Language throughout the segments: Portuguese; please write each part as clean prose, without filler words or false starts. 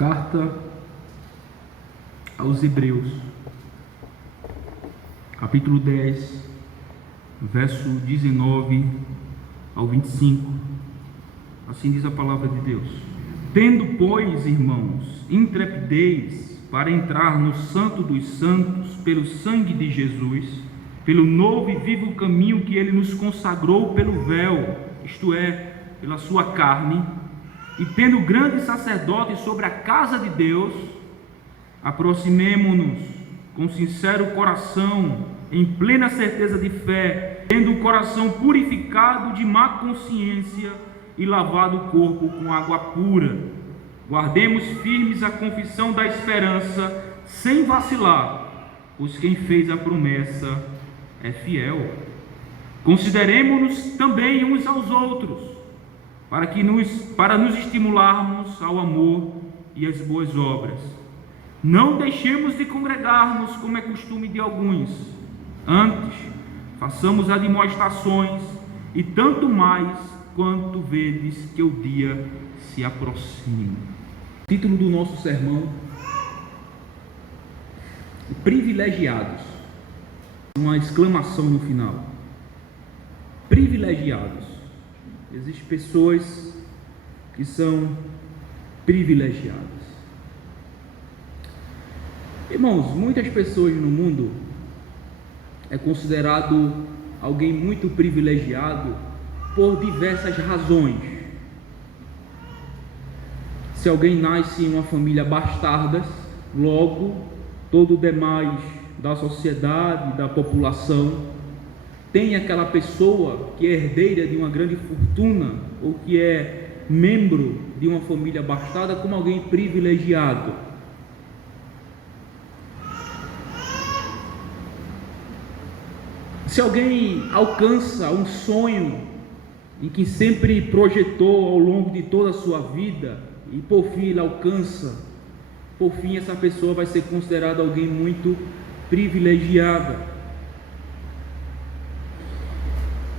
Carta aos Hebreus, capítulo 10, verso 19 ao 25. Assim diz a palavra de Deus: Tendo, pois, irmãos, intrepidez para entrar no Santo dos Santos pelo sangue de Jesus, pelo novo e vivo caminho que ele nos consagrou pelo véu, isto é, pela sua carne, e tendo grande sacerdote sobre a casa de Deus, aproximemo-nos com sincero coração, em plena certeza de fé, tendo o coração purificado de má consciência e lavado o corpo com água pura. Guardemos firmes a confissão da esperança, sem vacilar, pois quem fez a promessa é fiel. Consideremo-nos também uns aos outros, para nos estimularmos ao amor e às boas obras. Não deixemos de congregarmos, como é costume de alguns. Antes, façamos admoestações, e tanto mais quanto vedes que o dia se aproxima. Título do nosso sermão: Privilegiados. Uma exclamação no final. Privilegiados. Existem pessoas que são privilegiadas. Irmãos, muitas pessoas no mundo é considerado alguém muito privilegiado por diversas razões. Se alguém nasce em uma família bastarda, logo todo o demais da sociedade, da população, tem aquela pessoa que é herdeira de uma grande fortuna ou que é membro de uma família bastarda como alguém privilegiado. Se alguém alcança um sonho em que sempre projetou ao longo de toda a sua vida e por fim ele alcança, por fim essa pessoa vai ser considerada alguém muito privilegiada.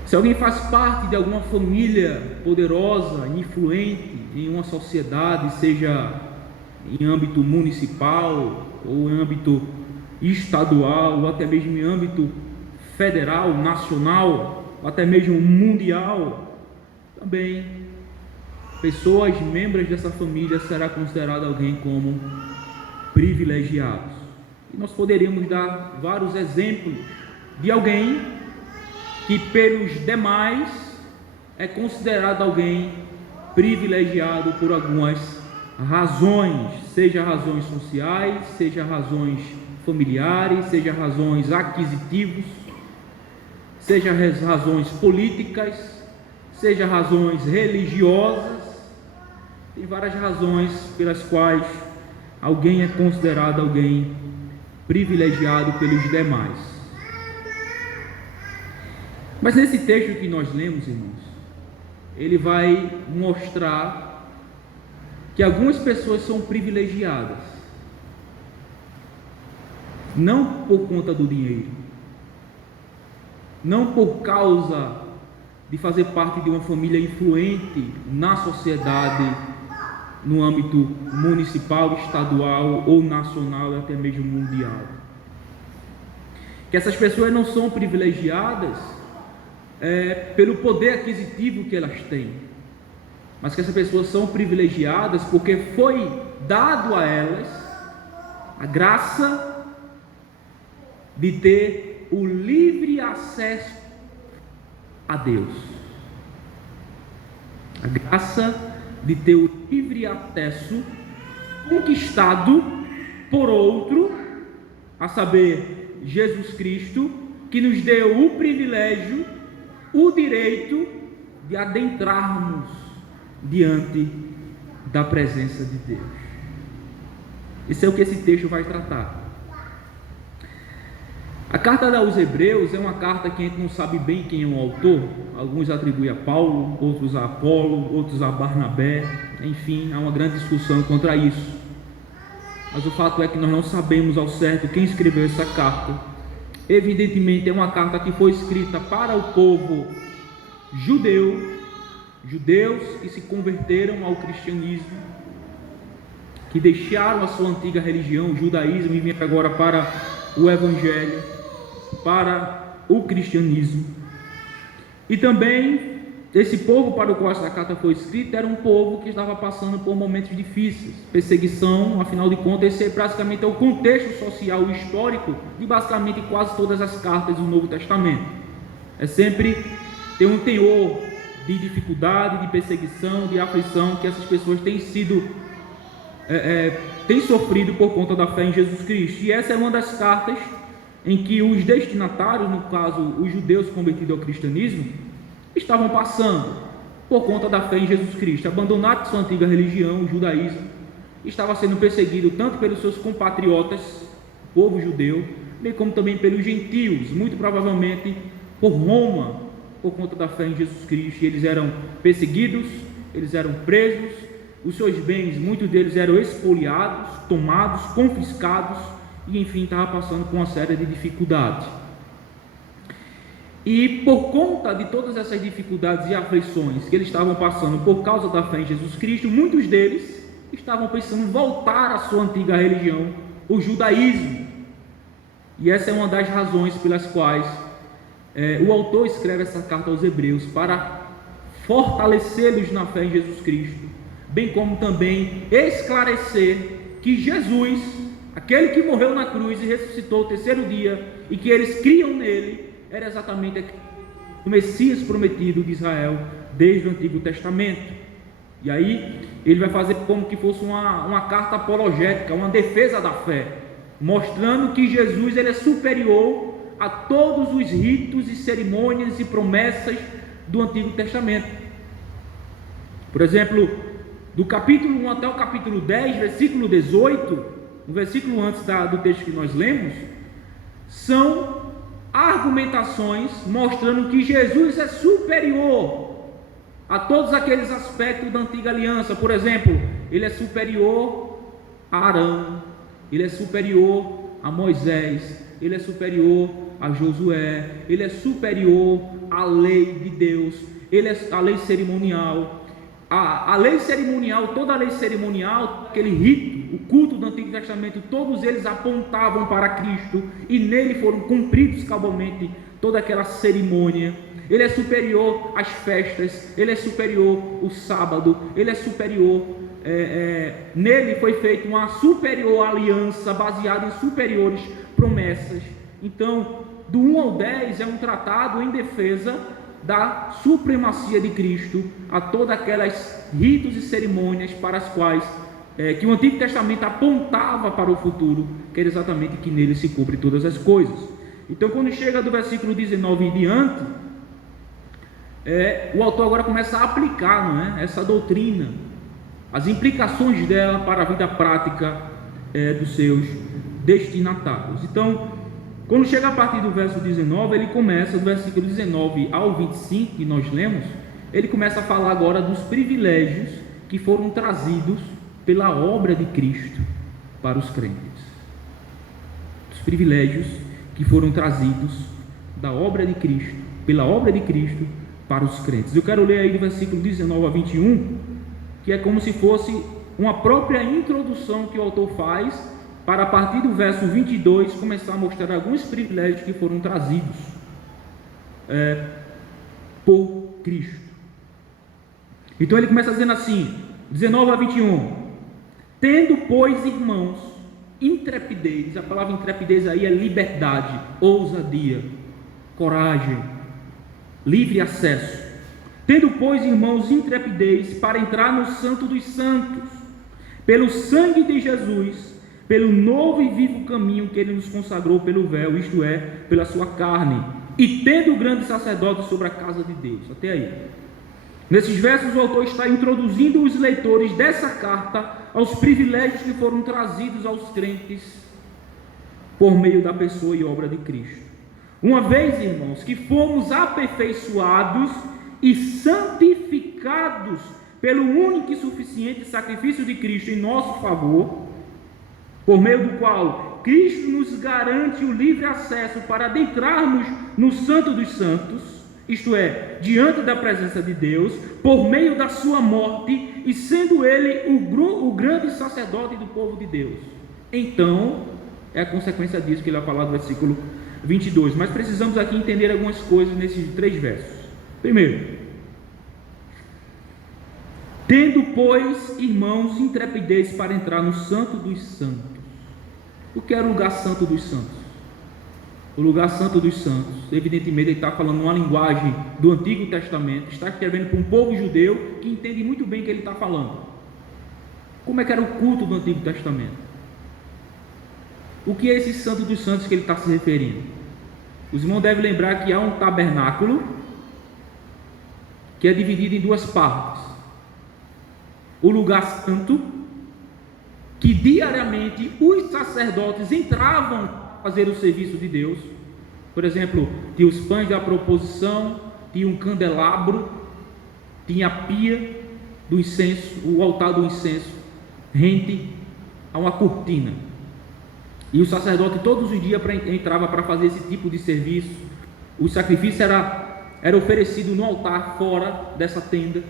Se alguém faz parte de alguma família poderosa, influente em uma sociedade, seja em âmbito municipal, ou em âmbito estadual, ou até mesmo em âmbito federal, nacional, ou até mesmo mundial, também pessoas, membros dessa família, será considerado alguém como privilegiados. E nós poderíamos dar vários exemplos de alguém que pelos demais é considerado alguém privilegiado por algumas razões, seja razões sociais, seja razões familiares, seja razões aquisitivas, seja razões políticas, seja razões religiosas. Tem várias razões pelas quais alguém é considerado alguém privilegiado pelos demais. Mas nesse texto que nós lemos, irmãos, ele vai mostrar que algumas pessoas são privilegiadas, não por conta do dinheiro, não por causa de fazer parte de uma família influente na sociedade, no âmbito municipal, estadual ou nacional, até mesmo mundial. Que essas pessoas não são privilegiadas pelo poder aquisitivo que elas têm, mas que essas pessoas são privilegiadas porque foi dado a elas a graça de ter o livre acesso a Deus, a graça de ter o livre acesso conquistado por outro, a saber, Jesus Cristo, que nos deu o privilégio, o direito de adentrarmos diante da presença de Deus. Isso é o que esse texto vai tratar. A carta aos Hebreus é uma carta que a gente não sabe bem quem é o autor. Alguns atribuem a Paulo, outros a Apolo, outros a Barnabé. Enfim, há uma grande discussão contra isso. Mas o fato é que nós não sabemos ao certo quem escreveu essa carta. Evidentemente é uma carta que foi escrita para o povo judeu, judeus que se converteram ao cristianismo, que deixaram a sua antiga religião, o judaísmo, e vieram agora para o evangelho, para o cristianismo. E também esse povo para o qual essa carta foi escrita era um povo que estava passando por momentos difíceis, perseguição. Afinal de contas, esse praticamente é o contexto social e histórico de basicamente quase todas as cartas do Novo Testamento. É sempre ter um teor de dificuldade, de perseguição, de aflição que essas pessoas têm sofrido por conta da fé em Jesus Cristo. E essa é uma das cartas em que os destinatários, no caso os judeus convertidos ao cristianismo, estavam passando por conta da fé em Jesus Cristo. Abandonaram sua antiga religião, o judaísmo, estava sendo perseguido tanto pelos seus compatriotas, o povo judeu, bem como também pelos gentios, muito provavelmente por Roma, por conta da fé em Jesus Cristo. E eles eram perseguidos, eles eram presos, os seus bens, muitos deles eram expoliados, tomados, confiscados, e enfim, estava passando por uma série de dificuldades. E por conta de todas essas dificuldades e aflições que eles estavam passando por causa da fé em Jesus Cristo, muitos deles estavam pensando em voltar à sua antiga religião, o judaísmo. E essa é uma das razões pelas quais o autor escreve essa carta aos Hebreus, para fortalecê-los na fé em Jesus Cristo, bem como também esclarecer que Jesus, aquele que morreu na cruz e ressuscitou o terceiro dia, e que eles criam nele, era exatamente o Messias prometido de Israel desde o Antigo Testamento. E aí ele vai fazer como que fosse uma carta apologética, uma defesa da fé, mostrando que Jesus ele é superior a todos os ritos e cerimônias e promessas do Antigo Testamento. Por exemplo, do capítulo 1 até o capítulo 10, versículo 18, no versículo antes do texto que nós lemos, são argumentações mostrando que Jesus é superior a todos aqueles aspectos da antiga aliança. Por exemplo, ele é superior a Arão, ele é superior a Moisés, ele é superior a Josué, ele é superior à lei de Deus, ele é a lei cerimonial. A lei cerimonial, toda a lei cerimonial, aquele rito, o culto do Antigo Testamento, todos eles apontavam para Cristo, e nele foram cumpridos cabalmente toda aquela cerimônia. Ele é superior às festas, ele é superior ao sábado, ele é superior, nele foi feita uma superior aliança, baseada em superiores promessas. Então, do 1 ao 10 é um tratado em defesa da supremacia de Cristo, a todas aquelas ritos e cerimônias para as quais que o Antigo Testamento apontava para o futuro, que era exatamente que nele se cumpre todas as coisas. Então, quando chega do versículo 19 em diante, o autor agora começa a aplicar, essa doutrina, as implicações dela para a vida prática dos seus destinatários. Então, quando chega a partir do verso 19, ele começa, do versículo 19 ao 25, que nós lemos, ele começa a falar agora dos privilégios que foram trazidos pela obra de Cristo para os crentes. Os privilégios que foram trazidos da obra de Cristo, pela obra de Cristo para os crentes. Eu quero ler aí do versículo 19 a 21, que é como se fosse uma própria introdução que o autor faz, para a partir do verso 22 começar a mostrar alguns privilégios que foram trazidos por Cristo. Então ele começa dizendo assim, 19 a 21, tendo pois irmãos intrepidez, a palavra intrepidez aí é liberdade, ousadia, coragem, livre acesso, tendo pois irmãos intrepidez para entrar no Santo dos Santos, pelo sangue de Jesus, pelo novo e vivo caminho que ele nos consagrou pelo véu, isto é, pela sua carne, e tendo o grande sacerdote sobre a casa de Deus. Até aí. Nesses versos o autor está introduzindo os leitores dessa carta aos privilégios que foram trazidos aos crentes por meio da pessoa e obra de Cristo. Uma vez, irmãos, que fomos aperfeiçoados e santificados pelo único e suficiente sacrifício de Cristo em nosso favor, por meio do qual Cristo nos garante o livre acesso para adentrarmos no Santo dos Santos, isto é, diante da presença de Deus, por meio da sua morte, e sendo ele o grande sacerdote do povo de Deus. Então, é a consequência disso que ele vai falar no versículo 22. Mas precisamos aqui entender algumas coisas nesses 3 versos. Primeiro, tendo, pois, irmãos, intrepidez para entrar no Santo dos Santos. O que era o lugar santo dos santos? O lugar santo dos santos, evidentemente ele está falando uma linguagem do Antigo Testamento, está escrevendo para um povo judeu que entende muito bem o que ele está falando. Como é que era o culto do Antigo Testamento? O que é esse Santo dos Santos que ele está se referindo? Os irmãos devem lembrar que há um tabernáculo que é dividido em 2 partes. O lugar santo, que diariamente os sacerdotes entravam fazer o serviço de Deus. Por exemplo, tinha os pães da proposição, tinha um candelabro, tinha a pia do incenso, o altar do incenso, rente a uma cortina. E o sacerdote todos os dias entrava para fazer esse tipo de serviço. O sacrifício era oferecido no altar fora dessa tenda.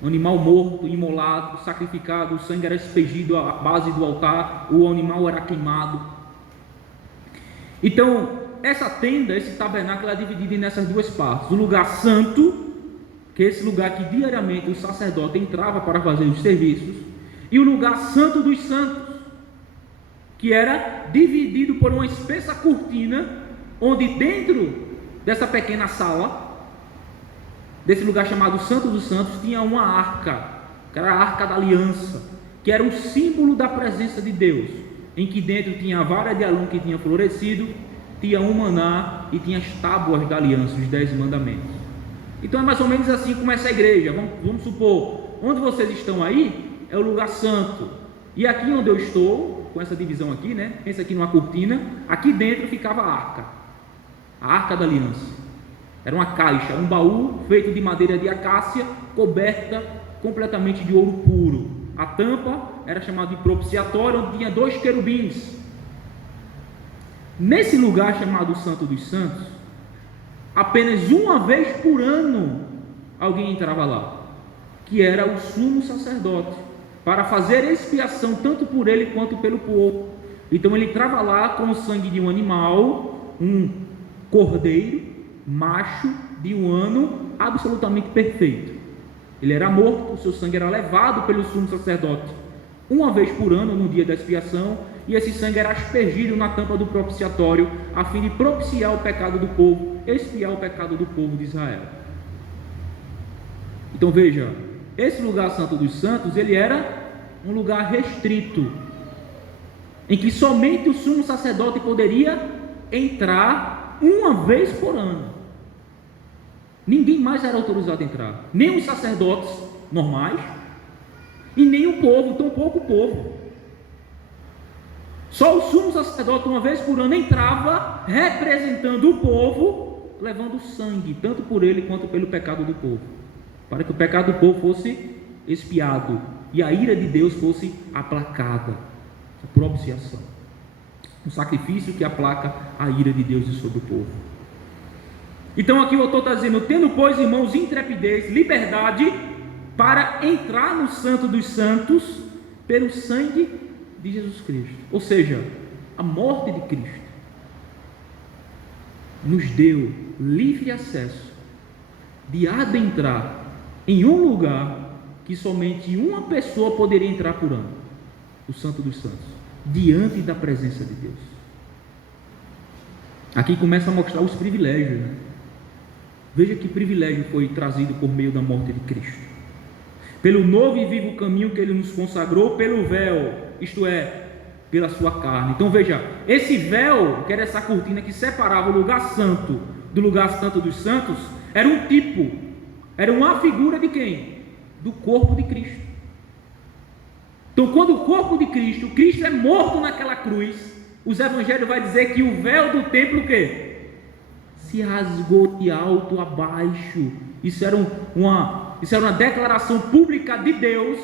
Um animal morto, imolado, sacrificado, o sangue era expelido à base do altar, o animal era queimado. Então, essa tenda, esse tabernáculo é dividido nessas 2 partes. O lugar santo, que é esse lugar que diariamente o sacerdote entrava para fazer os serviços, e o lugar santo dos santos, que era dividido por uma espessa cortina, onde dentro dessa pequena sala, desse lugar chamado Santo dos Santos, tinha uma arca, que era a Arca da Aliança, que era um símbolo da presença de Deus, em que dentro tinha a vara de Arão que tinha florescido, tinha um maná e tinha as tábuas da aliança, os 10 mandamentos. Então é mais ou menos assim como essa igreja. Vamos supor, onde vocês estão aí é o lugar santo, e aqui onde eu estou, com essa divisão aqui, né? Pensa aqui numa cortina, aqui dentro ficava a Arca da Aliança. Era uma caixa, um baú feito de madeira de acácia, coberta completamente de ouro puro. A tampa era chamada de propiciatório, onde tinha 2 querubins. Nesse lugar chamado Santo dos Santos, apenas uma vez por ano alguém entrava lá, que era o sumo sacerdote, para fazer expiação tanto por ele quanto pelo povo. Então ele entrava lá com o sangue de um animal, um cordeiro macho de 1 ano, absolutamente perfeito. Ele era morto, o seu sangue era levado pelo sumo sacerdote uma vez por ano, no dia da expiação, e esse sangue era aspergido na tampa do propiciatório, a fim de propiciar o pecado do povo, expiar o pecado do povo de Israel. Então veja, esse lugar santo dos santos, ele era um lugar restrito, em que somente o sumo sacerdote poderia entrar uma vez por ano. Ninguém mais era autorizado a entrar, nem os sacerdotes normais, e nem o povo, tão pouco o povo. Só o sumo sacerdote uma vez por ano entrava, representando o povo, levando sangue, tanto por ele quanto pelo pecado do povo, para que o pecado do povo fosse expiado, e a ira de Deus fosse aplacada, a propiciação, um sacrifício que aplaca a ira de Deus sobre o povo. Então aqui o autor está dizendo: tendo, pois, irmãos, intrepidez, liberdade, para entrar no Santo dos Santos, pelo sangue de Jesus Cristo. Ou seja, a morte de Cristo nos deu livre acesso de adentrar em um lugar que somente uma pessoa poderia entrar por ano, o Santo dos Santos, diante da presença de Deus. Aqui começa a mostrar os privilégios, né? Veja que privilégio foi trazido por meio da morte de Cristo, pelo novo e vivo caminho que Ele nos consagrou, pelo véu, isto é, pela sua carne. Então veja, esse véu, que era essa cortina que separava o lugar santo do lugar santo dos santos, era um tipo, era uma figura de quem? Do corpo de Cristo. Então quando o corpo de Cristo, Cristo é morto naquela cruz, os evangelhos vai dizer que o véu do templo, o quê? Se rasgou de alto a baixo. Isso era uma declaração pública de Deus,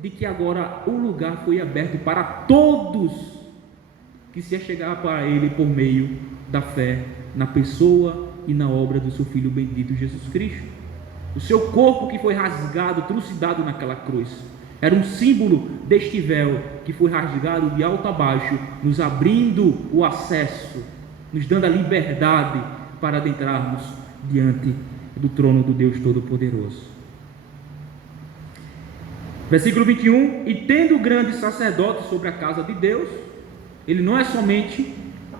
de que agora o lugar foi aberto para todos que se achegavam para Ele por meio da fé na pessoa e na obra do seu Filho bendito Jesus Cristo. O seu corpo que foi rasgado, trucidado naquela cruz, era um símbolo deste véu que foi rasgado de alto a baixo, nos abrindo o acesso, nos dando a liberdade para adentrarmos diante do trono do Deus Todo-Poderoso. Versículo 21, e tendo grande sacerdote sobre a casa de Deus, ele não é somente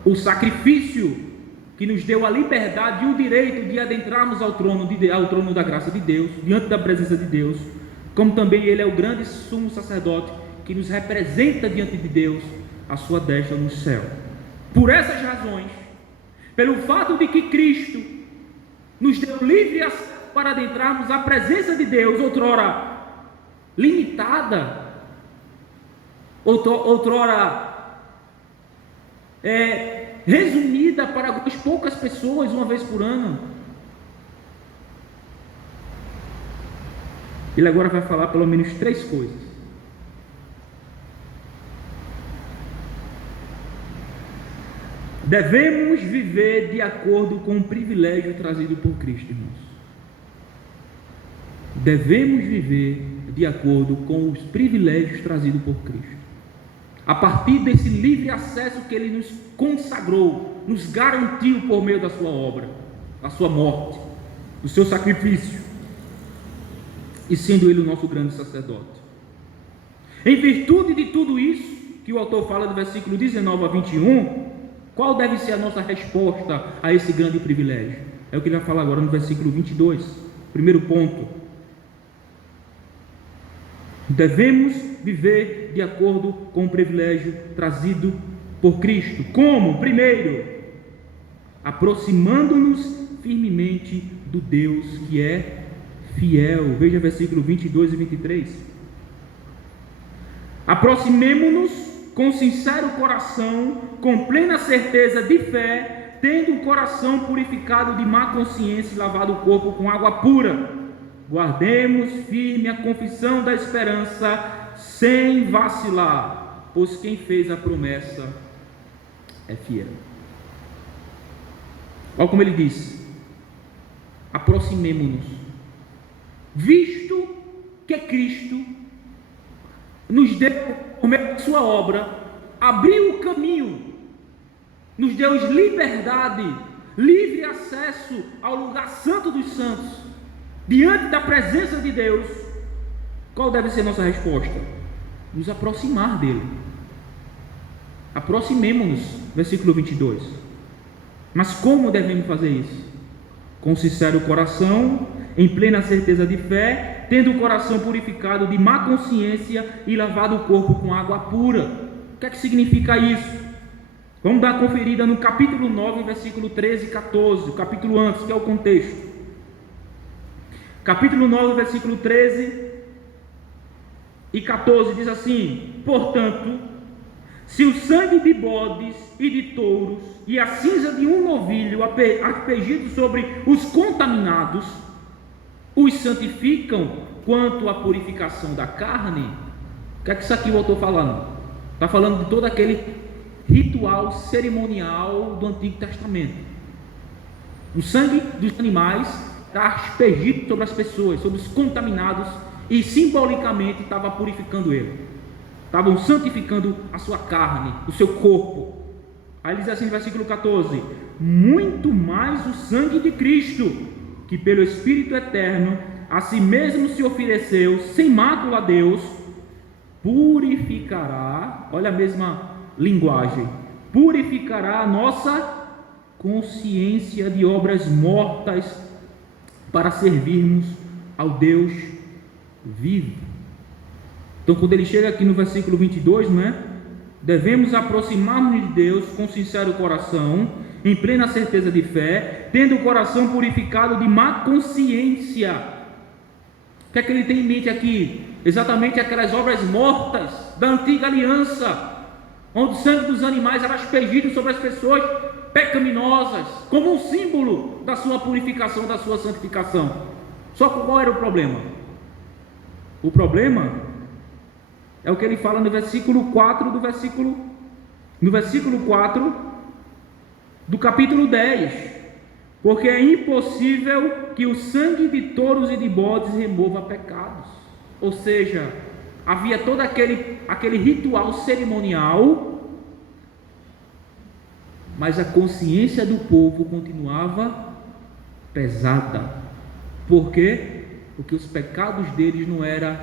o sacrifício que nos deu a liberdade e o direito de adentrarmos ao trono da graça de Deus, diante da presença de Deus, como também ele é o grande sumo sacerdote que nos representa diante de Deus, à sua destra no céu. Por essas razões, pelo fato de que Cristo nos deu livre acesso para adentrarmos a presença de Deus, outrora limitada, outrora resumida para algumas poucas pessoas uma vez por ano, ele agora vai falar pelo menos 3 coisas. Devemos viver de acordo com o privilégio trazido por Cristo, irmãos. Devemos viver de acordo com os privilégios trazidos por Cristo, a partir desse livre acesso que Ele nos consagrou, nos garantiu por meio da sua obra, da sua morte, do seu sacrifício, e sendo Ele o nosso grande sacerdote. Em virtude de tudo isso que o autor fala do versículo 19 a 21, qual deve ser a nossa resposta a esse grande privilégio? É o que ele vai falar agora no versículo 22, primeiro ponto. Devemos viver de acordo com o privilégio trazido por Cristo. Como? Primeiro, aproximando-nos firmemente do Deus que é fiel. Veja versículo 22 e 23. Aproximemo-nos com sincero coração, com plena certeza de fé, tendo o coração purificado de má consciência e lavado o corpo com água pura. Guardemos firme a confissão da esperança, sem vacilar, pois quem fez a promessa é fiel. Olha como ele diz: aproximemo-nos, visto que Cristo nos deu, por meio da sua obra, abriu o caminho, nos deu liberdade, livre acesso ao lugar santo dos santos, diante da presença de Deus. Qual deve ser nossa resposta? Nos aproximar dele. Aproximemo-nos, versículo 22. Mas como devemos fazer isso? Com sincero coração, em plena certeza de fé, tendo o coração purificado de má consciência e lavado o corpo com água pura. O que é que significa isso? Vamos dar uma conferida no capítulo 9, versículo 13 e 14, o capítulo antes, que é o contexto. Capítulo 9, versículo 13 e 14 diz assim: portanto, se o sangue de bodes e de touros e a cinza de um novilho aspergido sobre os contaminados os santificam quanto à purificação da carne. O que é que isso aqui eu estou falando? Está falando de todo aquele ritual cerimonial do Antigo Testamento. O sangue dos animais está aspergido sobre as pessoas, sobre os contaminados, e simbolicamente estava purificando ele, estavam santificando a sua carne, o seu corpo. Aí ele diz assim no versículo 14: muito mais o sangue de Cristo, que pelo Espírito Eterno a si mesmo se ofereceu sem mácula a Deus, purificará, olha a mesma linguagem, purificará a nossa consciência de obras mortas, para servirmos ao Deus vivo. Então, quando ele chega aqui no versículo 22, não é? Devemos aproximar-nos de Deus com sincero coração, em plena certeza de fé, tendo o coração purificado de má consciência. O que é que ele tem em mente aqui? Exatamente aquelas obras mortas da antiga aliança, onde o sangue dos animais era aspergido sobre as pessoas pecaminosas, como um símbolo da sua purificação, da sua santificação. Só que qual era o problema? O problema é o que ele fala no versículo 4 no versículo 4 do capítulo 10. porque é impossível que o sangue de touros e de bodes remova pecados. Ou seja, havia todo aquele ritual cerimonial, mas a consciência do povo continuava pesada. Por quê? Porque os pecados deles não eram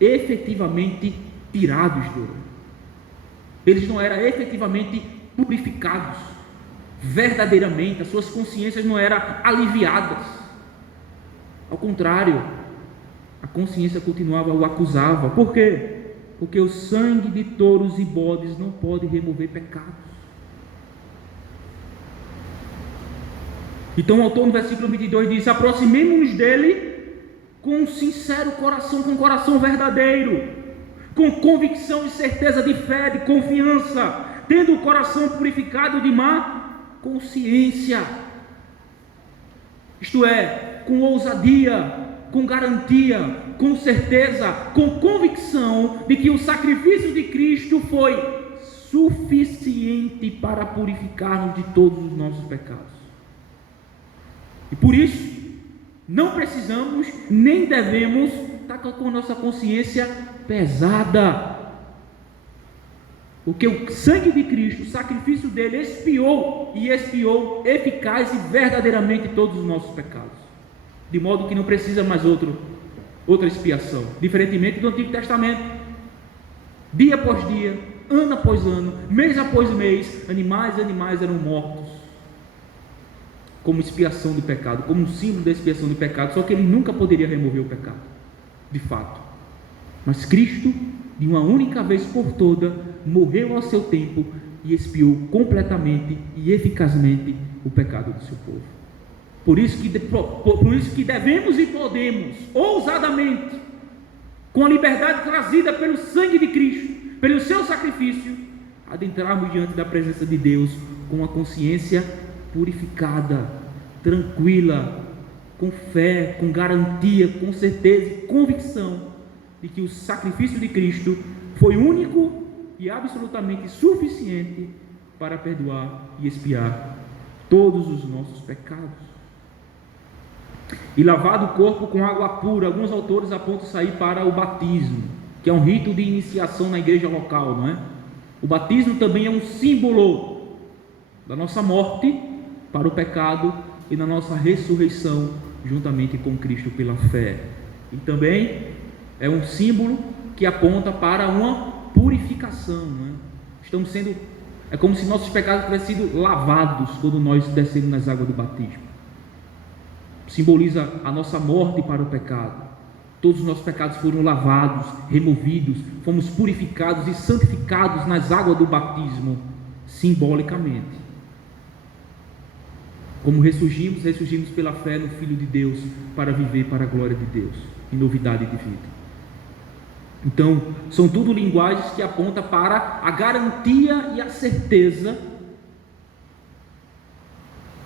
efetivamente tirados dele. Eles não eram efetivamente purificados verdadeiramente, as suas consciências não eram aliviadas. Ao contrário, a consciência continuava o acusava. Por quê? Porque o sangue de touros e bodes não pode remover pecados. Então o autor no versículo 22 diz: aproximemo-nos dele com um sincero coração, com um coração verdadeiro, com convicção e certeza de fé, de confiança, tendo o coração purificado de má consciência, isto é, com ousadia, com garantia, com certeza, com convicção de que o sacrifício de Cristo foi suficiente para purificar-nos de todos os nossos pecados. E por isso, não precisamos nem devemos estar com nossa consciência pesada, porque o sangue de Cristo, o sacrifício dele expiou eficaz e verdadeiramente todos os nossos pecados, de modo que não precisa mais outra expiação, diferentemente do Antigo Testamento. Dia após dia, ano após ano, mês após mês, animais eram mortos como expiação do pecado, como um símbolo da expiação do pecado, só que ele nunca poderia remover o pecado, de fato. Mas Cristo, de uma única vez por toda, morreu ao seu tempo e expiou completamente e eficazmente o pecado do seu povo. Por isso que devemos e podemos, ousadamente, com a liberdade trazida pelo sangue de Cristo, pelo seu sacrifício, adentrarmos diante da presença de Deus com a consciência purificada, tranquila, com fé, com garantia, com certeza e convicção de que o sacrifício de Cristo foi único e absolutamente suficiente para perdoar e expiar todos os nossos pecados. E lavado o corpo com água pura, alguns autores apontam isso aí para o batismo, que é um rito de iniciação na igreja local, não é? O batismo também é um símbolo da nossa morte para o pecado e na nossa ressurreição juntamente com Cristo pela fé. E também é um símbolo que aponta para uma purificação, né? É como se nossos pecados tivessem sido lavados quando nós descemos nas águas do batismo. Simboliza a nossa morte para o pecado. Todos os nossos pecados foram lavados, removidos, fomos purificados e santificados nas águas do batismo, simbolicamente. Como ressurgimos pela fé no Filho de Deus, para viver para a glória de Deus, em novidade de vida. Então, são tudo linguagens que apontam para a garantia e a certeza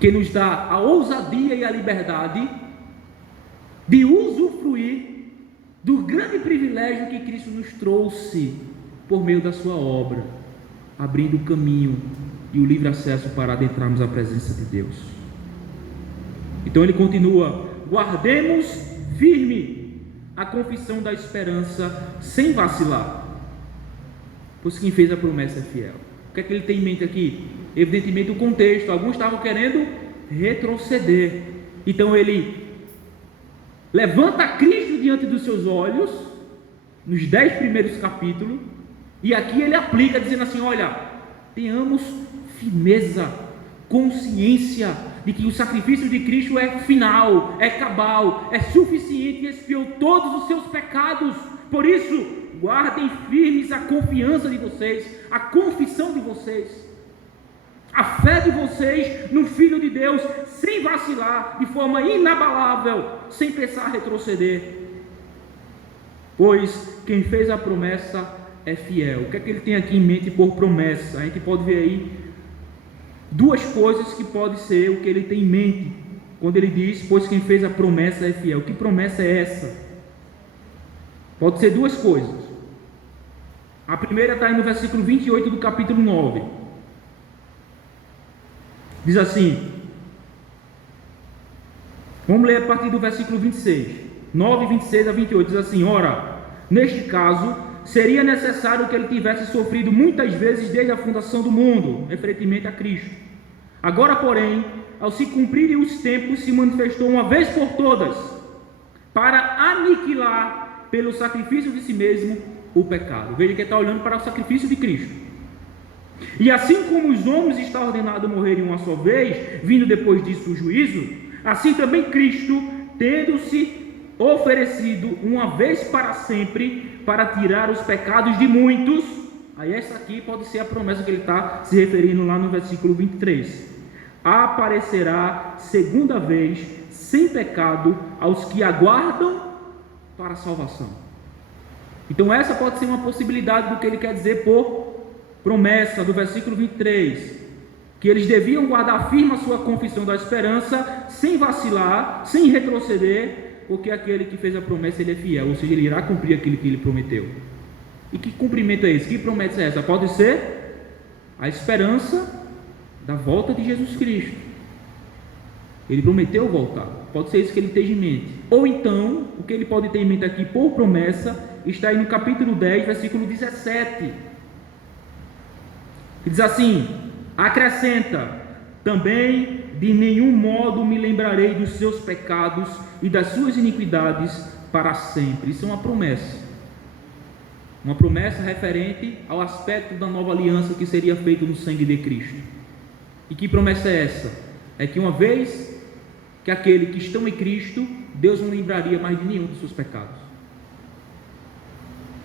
que nos dá a ousadia e a liberdade de usufruir do grande privilégio que Cristo nos trouxe por meio da sua obra, abrindo o caminho e o livre acesso para adentrarmos a presença de Deus. Então ele continua: guardemos firme a confissão da esperança sem vacilar, pois quem fez a promessa é fiel. O que é que ele tem em mente aqui? Evidentemente o contexto. Alguns estavam querendo retroceder, então ele levanta Cristo diante dos seus olhos nos 10 primeiros capítulos, e aqui ele aplica dizendo assim: olha, tenhamos firmeza, consciência de que o sacrifício de Cristo é final, é cabal, é suficiente e expiou todos os seus pecados. Por isso, guardem firmes a confiança de vocês, a confissão de vocês, a fé de vocês no Filho de Deus, sem vacilar, de forma inabalável, sem pensar retroceder, pois quem fez a promessa é fiel. O que é que ele tem aqui em mente por promessa? A gente pode ver aí duas coisas que pode ser o que ele tem em mente quando ele diz: pois quem fez a promessa é fiel. Que promessa é essa? Pode ser duas coisas. A primeira está aí no versículo 28 do capítulo 9. Diz assim: Vamos ler a partir do versículo 26, 9, 26 a 28, diz assim: ora, neste caso, seria necessário que ele tivesse sofrido muitas vezes desde a fundação do mundo, referentemente a Cristo. Agora, porém, ao se cumprirem os tempos, se manifestou uma vez por todas, para aniquilar pelo sacrifício de si mesmo o pecado. Veja que ele está olhando para o sacrifício de Cristo. E assim como os homens está ordenado morrerem uma só vez, vindo depois disso o juízo, assim também Cristo, tendo-se oferecido uma vez para sempre, para tirar os pecados de muitos. Aí essa aqui pode ser a promessa que ele está se referindo lá no versículo 23. Aparecerá segunda vez, sem pecado, aos que aguardam para a salvação. Então essa pode ser uma possibilidade do que ele quer dizer por promessa do versículo 23, que eles deviam guardar firme a sua confissão da esperança, sem vacilar, sem retroceder, porque aquele que fez a promessa, ele é fiel, ou seja, ele irá cumprir aquilo que ele prometeu. E que cumprimento é esse? Que promessa é essa? Pode ser a esperança da volta de Jesus Cristo. Ele prometeu voltar, pode ser isso que ele esteja em mente. Ou então, o que ele pode ter em mente aqui por promessa, está aí no capítulo 10, versículo 17, que diz assim: acrescenta, também de nenhum modo me lembrarei dos seus pecados e das suas iniquidades para sempre. Isso é uma promessa referente ao aspecto da nova aliança que seria feito no sangue de Cristo. E que promessa é essa? É que uma vez que aqueles que estão em Cristo, Deus não lembraria mais de nenhum dos seus pecados.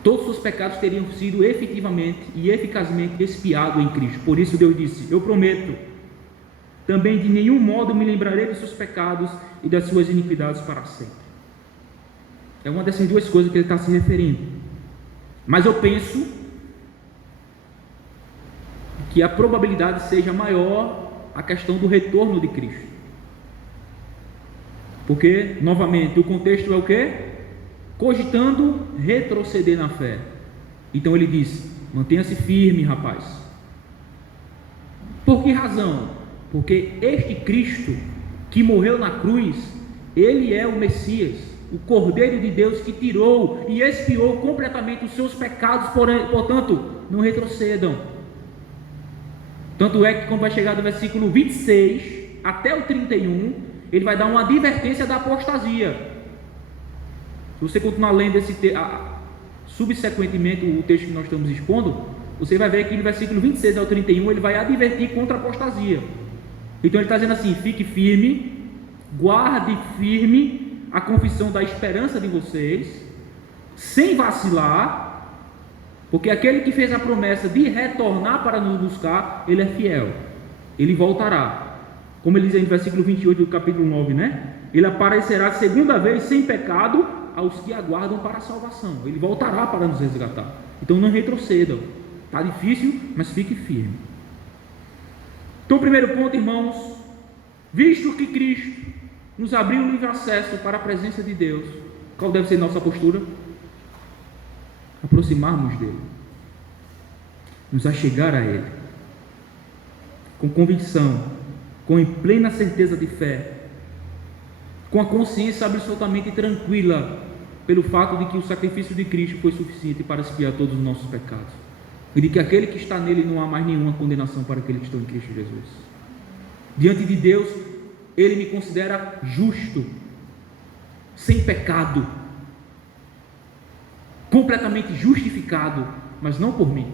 Todos os seus pecados teriam sido efetivamente e eficazmente expiados em Cristo. Por isso Deus disse: eu prometo, também de nenhum modo me lembrarei dos seus pecados e das suas iniquidades para sempre. É uma dessas duas coisas que ele está se referindo. Mas eu penso que a probabilidade seja maior a questão do retorno de Cristo. Porque, novamente, o contexto é o quê? Cogitando retroceder na fé. Então ele diz: mantenha-se firme, rapaz. Por que razão? Porque este Cristo que morreu na cruz, ele é o Messias, o Cordeiro de Deus que tirou e expiou completamente os seus pecados, portanto, não retrocedam. Tanto é que quando vai chegar do versículo 26 até o 31, ele vai dar uma advertência da apostasia. Se você continuar lendo subsequentemente o texto que nós estamos expondo, você vai ver que no versículo 26 ao 31 ele vai advertir contra a apostasia. Então ele está dizendo assim: fique firme, guarde firme a confissão da esperança de vocês, sem vacilar, porque aquele que fez a promessa de retornar para nos buscar, ele é fiel, ele voltará. Como ele diz aí no versículo 28 do capítulo 9, né? Ele aparecerá segunda vez sem pecado aos que aguardam para a salvação. Ele voltará para nos resgatar. Então não retrocedam. Está difícil, mas fique firme. Então, primeiro ponto, irmãos, visto que Cristo nos abriu o livre acesso para a presença de Deus, qual deve ser nossa postura? Aproximarmos dele, nos achegar a ele, com convicção, com plena certeza de fé, com a consciência absolutamente tranquila, pelo fato de que o sacrifício de Cristo foi suficiente para expiar todos os nossos pecados, e de que aquele que está nele não há mais nenhuma condenação para aqueles que estão em Cristo Jesus. Diante de Deus, ele me considera justo, sem pecado, completamente justificado, mas não por mim,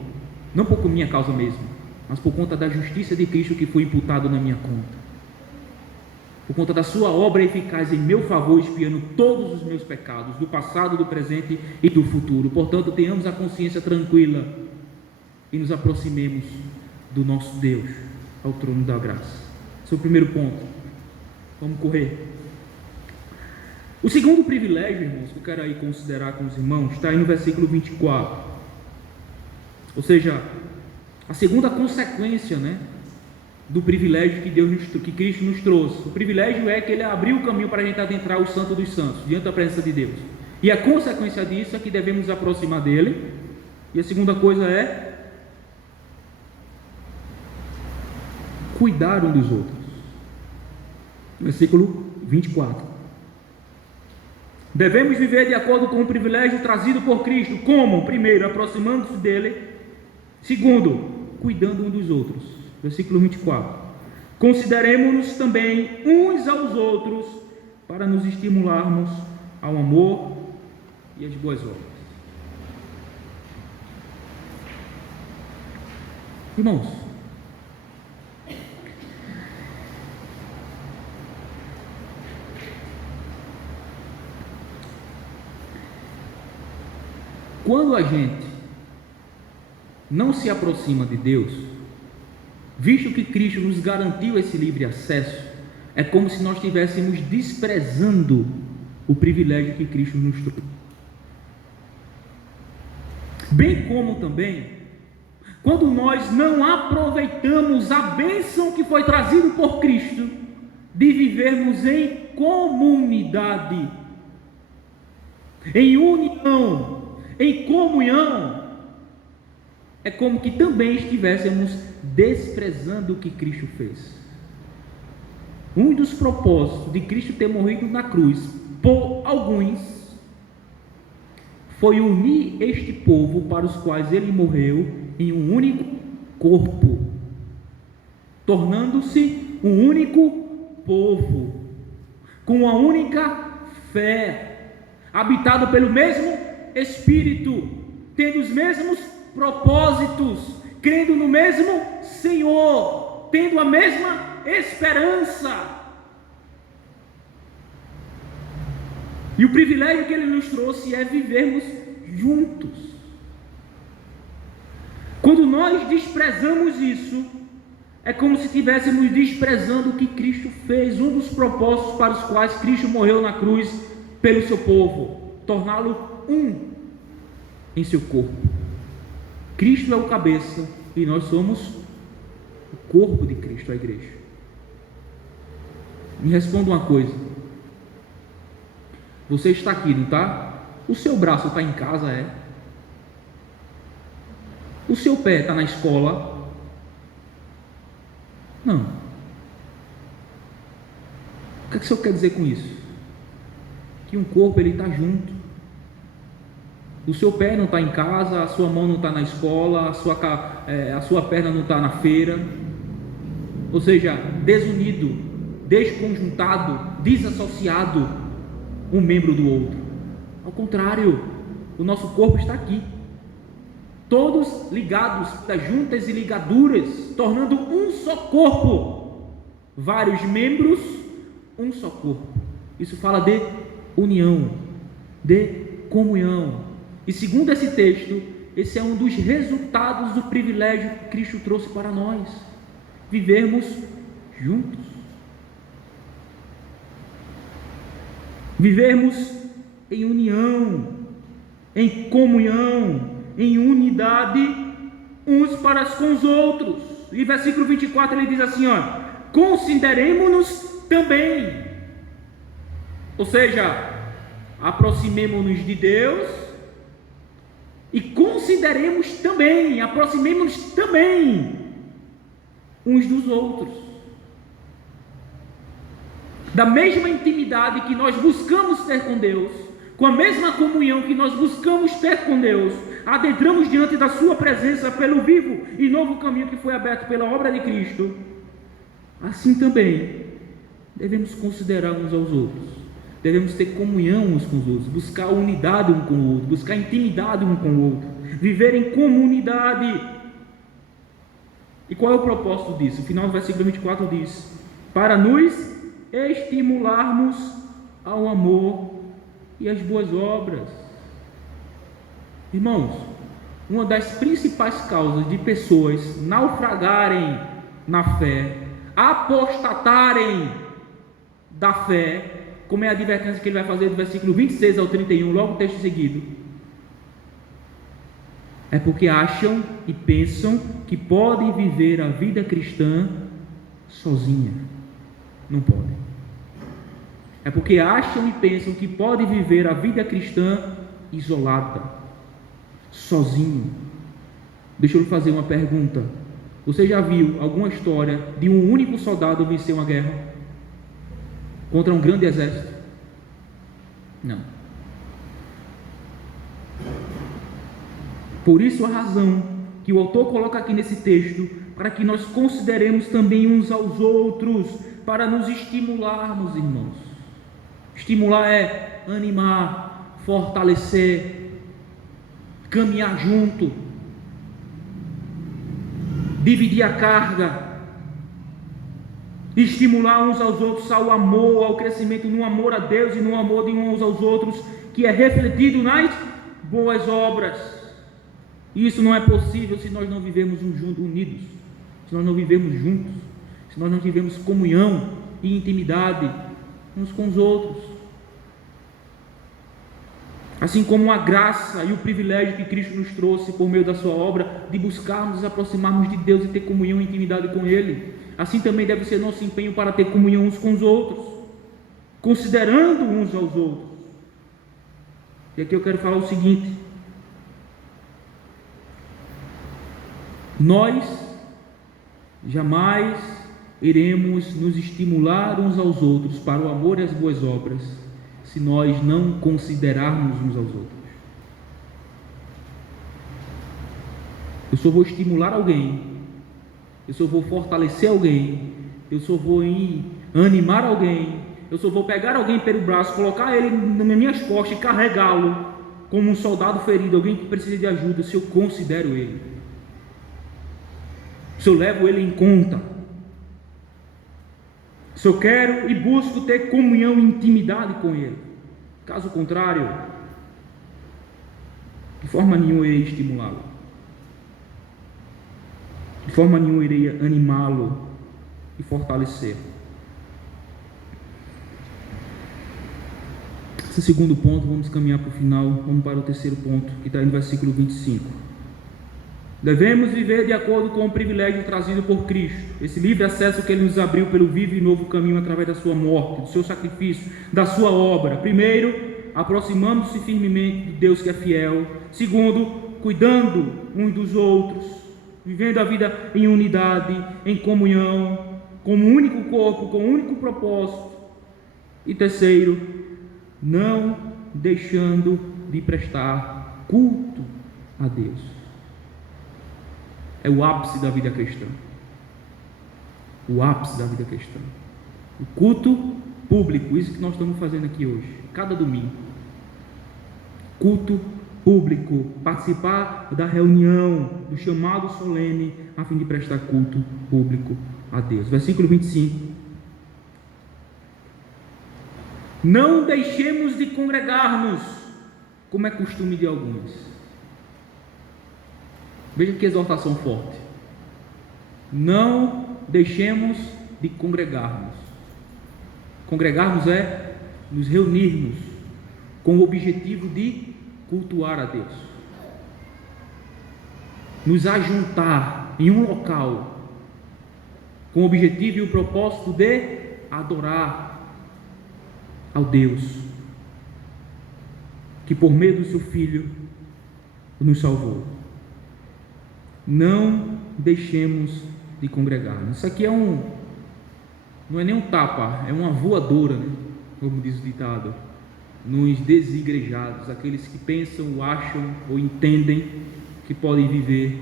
não por minha causa mesmo, mas por conta da justiça de Cristo que foi imputado na minha conta, por conta da sua obra eficaz em meu favor, expiando todos os meus pecados, do passado, do presente e do futuro. Portanto, tenhamos a consciência tranquila e nos aproximemos do nosso Deus, ao trono da graça. Esse é o primeiro ponto. Vamos correr. O segundo privilégio, irmãos, que eu quero aí considerar com os irmãos, está aí no versículo 24. Ou seja, a segunda consequência, né, do privilégio que Cristo nos trouxe. O privilégio é que ele abriu o caminho para a gente adentrar o Santo dos Santos, diante da presença de Deus. E a consequência disso é que devemos nos aproximar dele. E a segunda coisa é cuidar um dos outros. Versículo 24. Devemos viver de acordo com o privilégio trazido por Cristo. Como? Primeiro, aproximando-se dele. Segundo, cuidando um dos outros. Versículo 24. Consideremos-nos também uns aos outros para nos estimularmos ao amor e às boas obras. Irmãos, quando a gente não se aproxima de Deus, visto que Cristo nos garantiu esse livre acesso, é como se nós estivéssemos desprezando o privilégio que Cristo nos trouxe. Bem como também, quando nós não aproveitamos a bênção que foi trazida por Cristo, de vivermos em comunidade, em união, em comunhão, é como que também estivéssemos desprezando o que Cristo fez. Um dos propósitos de Cristo ter morrido na cruz por alguns foi unir este povo para os quais ele morreu em um único corpo, tornando-se um único povo, com uma única fé, habitado pelo mesmo Espírito, tendo os mesmos propósitos, crendo no mesmo Senhor, tendo a mesma esperança. E o privilégio que Ele nos trouxe é vivermos juntos. Quando nós desprezamos isso, é como se estivéssemos desprezando o que Cristo fez, um dos propósitos para os quais Cristo morreu na cruz pelo seu povo, torná-lo um em seu corpo. Cristo é o cabeça e nós somos o corpo de Cristo, a igreja. Me responda uma coisa: você está aqui, não está? O seu braço está em casa, é? O seu pé está na escola? Não. O que é que o senhor quer dizer com isso? Que um corpo ele está junto. O seu pé não está em casa, a sua mão não está na escola, a sua perna não está na feira. Ou seja, desunido, desconjuntado, desassociado um membro do outro. Ao contrário, o nosso corpo está aqui, todos ligados das juntas e ligaduras, tornando um só corpo, vários membros, um só corpo. Isso fala de união, de comunhão. E segundo esse texto, esse é um dos resultados do privilégio que Cristo trouxe para nós, vivermos juntos, vivermos em união, em comunhão, em unidade uns para com os outros. E versículo 24 ele diz assim, ó: consideremos-nos também, ou seja, aproximemo-nos de Deus e consideremos também, aproximemos-nos também uns dos outros. Da mesma intimidade que nós buscamos ter com Deus, com a mesma comunhão que nós buscamos ter com Deus, adentramos diante da sua presença pelo vivo e novo caminho que foi aberto pela obra de Cristo. Assim também devemos considerar uns aos outros, devemos ter comunhão uns com os outros, buscar unidade um com o outro, buscar intimidade um com o outro, viver em comunidade. E qual é o propósito disso? O final do versículo 24 diz: para nos estimularmos ao amor e às boas obras. Irmãos, uma das principais causas de pessoas naufragarem na fé, apostatarem da fé, como é a advertência que ele vai fazer do versículo 26 ao 31, logo o texto seguido, é porque acham e pensam que podem viver a vida cristã sozinha. Não podem. É porque acham e pensam que podem viver a vida cristã isolada, sozinho. Deixa eu lhe fazer uma pergunta: você já viu alguma história de um único soldado vencer uma guerra contra um grande exército? Não. Por isso a razão que o autor coloca aqui nesse texto, para que nós consideremos também uns aos outros, para nos estimularmos, irmãos. Estimular é animar, fortalecer, caminhar junto, dividir a carga, estimular uns aos outros ao amor, ao crescimento no amor a Deus e no amor de uns aos outros, que é refletido nas boas obras. E isso não é possível se nós não vivemos unidos, se nós não vivemos juntos, se nós não tivermos comunhão e intimidade uns com os outros. Assim como a graça e o privilégio que Cristo nos trouxe por meio da sua obra, de buscarmos nos aproximarmos de Deus e ter comunhão e intimidade com Ele, assim também deve ser nosso empenho para ter comunhão uns com os outros, considerando uns aos outros. E aqui eu quero falar o seguinte: nós jamais iremos nos estimular uns aos outros para o amor e as boas obras, se nós não considerarmos uns aos outros. Eu só vou estimular alguém, eu só vou fortalecer alguém, eu só vou animar alguém, eu só vou pegar alguém pelo braço, colocar ele nas minhas costas e carregá-lo como um soldado ferido, alguém que precisa de ajuda, se eu considero ele, se eu levo ele em conta, se eu quero e busco ter comunhão e intimidade com ele. Caso contrário, de forma nenhuma eu irei estimulá-lo, de forma nenhuma eu irei animá-lo e fortalecê-lo. Esse segundo ponto, vamos caminhar para o final, vamos para o terceiro ponto, que está no versículo 25. Devemos viver de acordo com o privilégio trazido por Cristo, esse livre acesso que Ele nos abriu pelo vivo e novo caminho através da sua morte, do seu sacrifício, da sua obra. Primeiro, aproximando-se firmemente de Deus que é fiel. Segundo, cuidando uns dos outros, vivendo a vida em unidade, em comunhão, como um único corpo, com um único propósito. E terceiro, não deixando de prestar culto a Deus. É o ápice da vida cristã. O ápice da vida cristã. O culto público, isso que nós estamos fazendo aqui hoje, cada domingo. Culto público, participar da reunião, do chamado solene, a fim de prestar culto público a Deus. Versículo 25. Não deixemos de congregar-nos, como é costume de alguns. Veja que exortação forte. Não deixemos de congregar-nos. Congregar-nos é nos reunirmos com o objetivo de cultuar a Deus. Nos ajuntar em um local com o objetivo e o propósito de adorar ao Deus que por meio do seu Filho nos salvou. Não deixemos de congregar. Isso aqui não é nem um tapa, é uma voadora, né? Como diz o ditado, nos desigrejados, aqueles que pensam, acham ou entendem que podem viver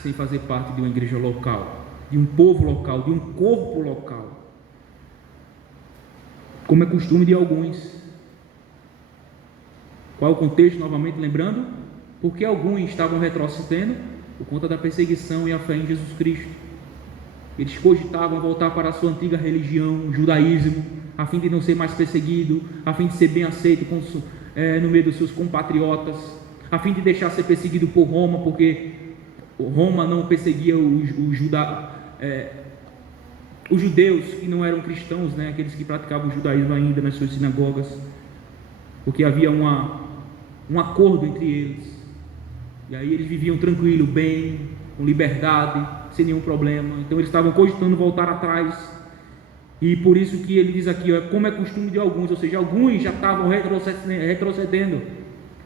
sem fazer parte de uma igreja local, de um povo local, de um corpo local, como é costume de alguns. Qual é o contexto, novamente lembrando? Porque alguns estavam retrocedendo por conta da perseguição e a fé em Jesus Cristo. Eles cogitavam voltar para a sua antiga religião, o judaísmo, a fim de não ser mais perseguido, a fim de ser bem aceito no meio dos seus compatriotas, a fim de deixar ser perseguido por Roma, porque Roma não perseguia os judeus que não eram cristãos, né? Aqueles que praticavam o judaísmo ainda nas suas sinagogas, porque havia um acordo entre eles. E aí eles viviam tranquilo, bem, com liberdade, sem nenhum problema. Então eles estavam cogitando voltar atrás. E por isso que ele diz aqui, como é costume de alguns, ou seja, alguns já estavam retrocedendo.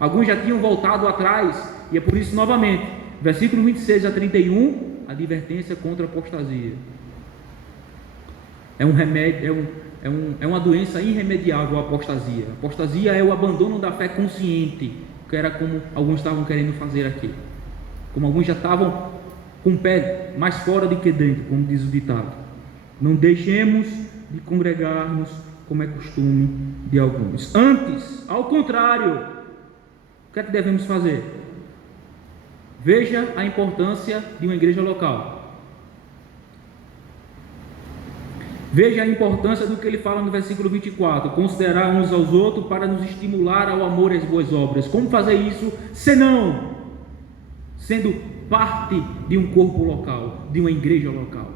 Alguns já tinham voltado atrás. E é por isso, novamente, versículo 26 a 31, a advertência contra a apostasia. É um remédio, é uma doença irremediável a apostasia. A apostasia é o abandono da fé consciente, que era como alguns estavam querendo fazer aqui. como alguns já estavam com o pé mais fora do que dentro, como diz o ditado. Não deixemos de congregar-nos, como é costume de alguns. Antes, ao contrário, o que é que devemos fazer? Veja a importância de uma igreja local. Veja a importância do que ele fala no versículo 24: considerar uns aos outros para nos estimular ao amor e às boas obras. Como fazer isso, senão sendo parte de um corpo local, de uma igreja local?